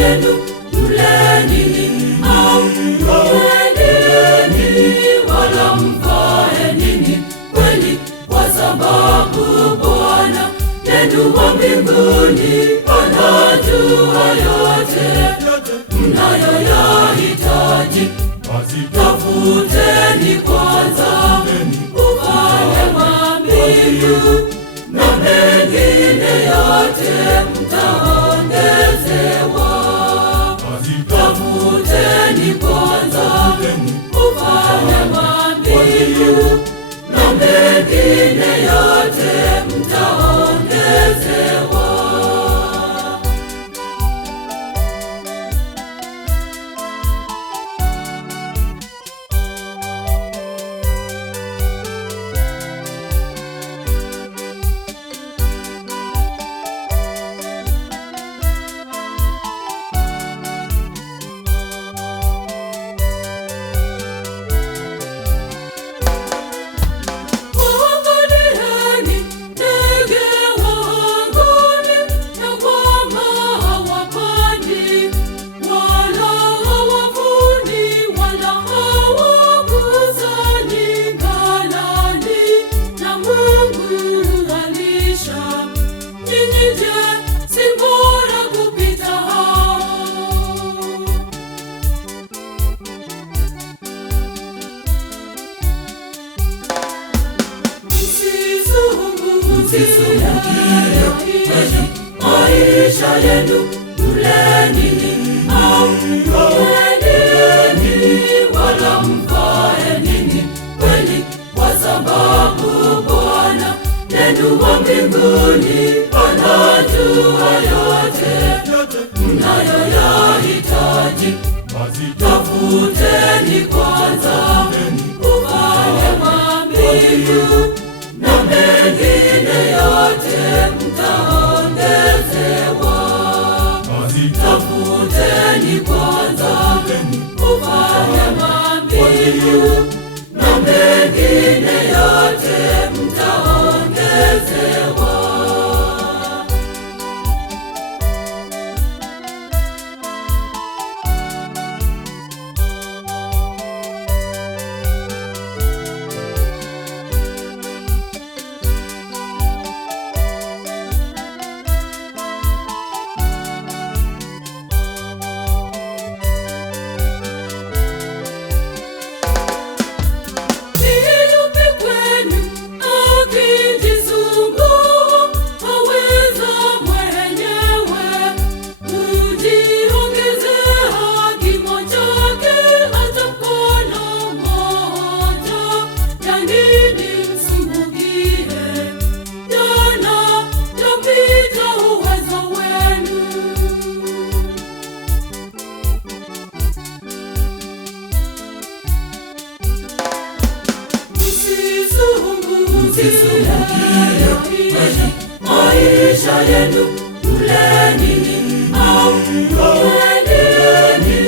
yenu, mleni au mweneni, wala mvae nini kweli, kwa sababu Bwana yenu wa mbinguni anajua yote mnayoyahitaji. Tafuteni kwanza ufalme wa mbingu, na mengine yote mtaongezewa. Tafuteni kwanza ufalme wa mbingu, na mengine yote mtaongezewa. Msisumbukie kwenye maisha yenu, mleni au mweneni, wala mvae nini kweli, kwa sababu Bwana yenu wa mbinguni anajua yote mnayoyahitaji. Tafuteni kwanza ufalme wa mbingu, na mengine yote mtaongezewa. Tafuteni kwanza ufalme wa mbingu, na mengine yote mtaongezewa. Msisumbukie kwenye maisha yenu, mleni au mweneni,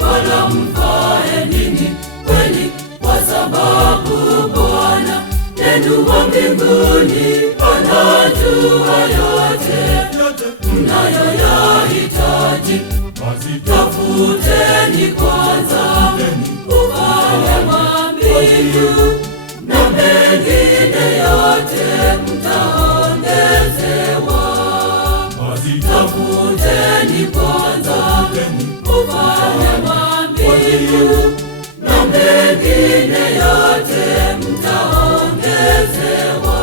wala mvae nini kweli, kwa sababu Bwana yenu wa mbinguni anajua yote mnayoyahitaji. Tafuteni kwanza ufalme wa mbingu, na mengine yote mtaongezewa. Tafuteni kwanza ufalme wa mbingu, na mengine yote mtaongezewa.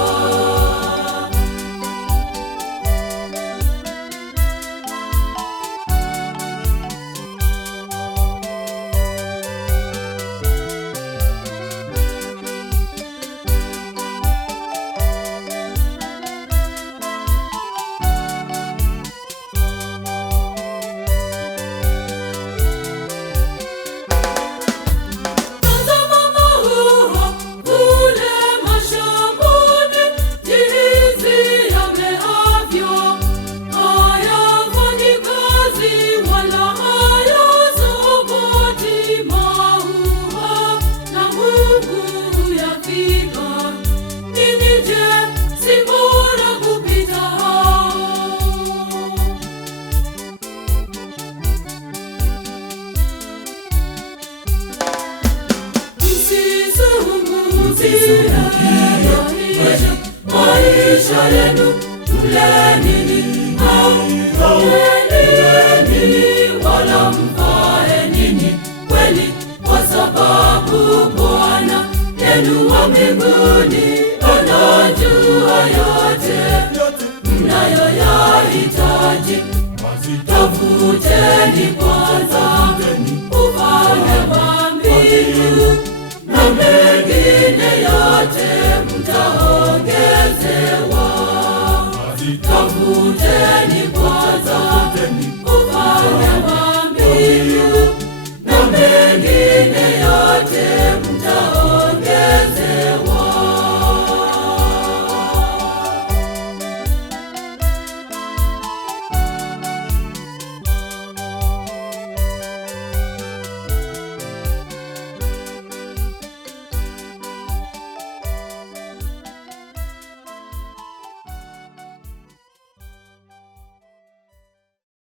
yenu, tuleni nini, wala mvae nini kweli, kwa sababu Bwana yenu wa mbinguni anajua yote mnayoyahitaji. Tafuteni kwanza ufalme wa mbingu, na mengine yote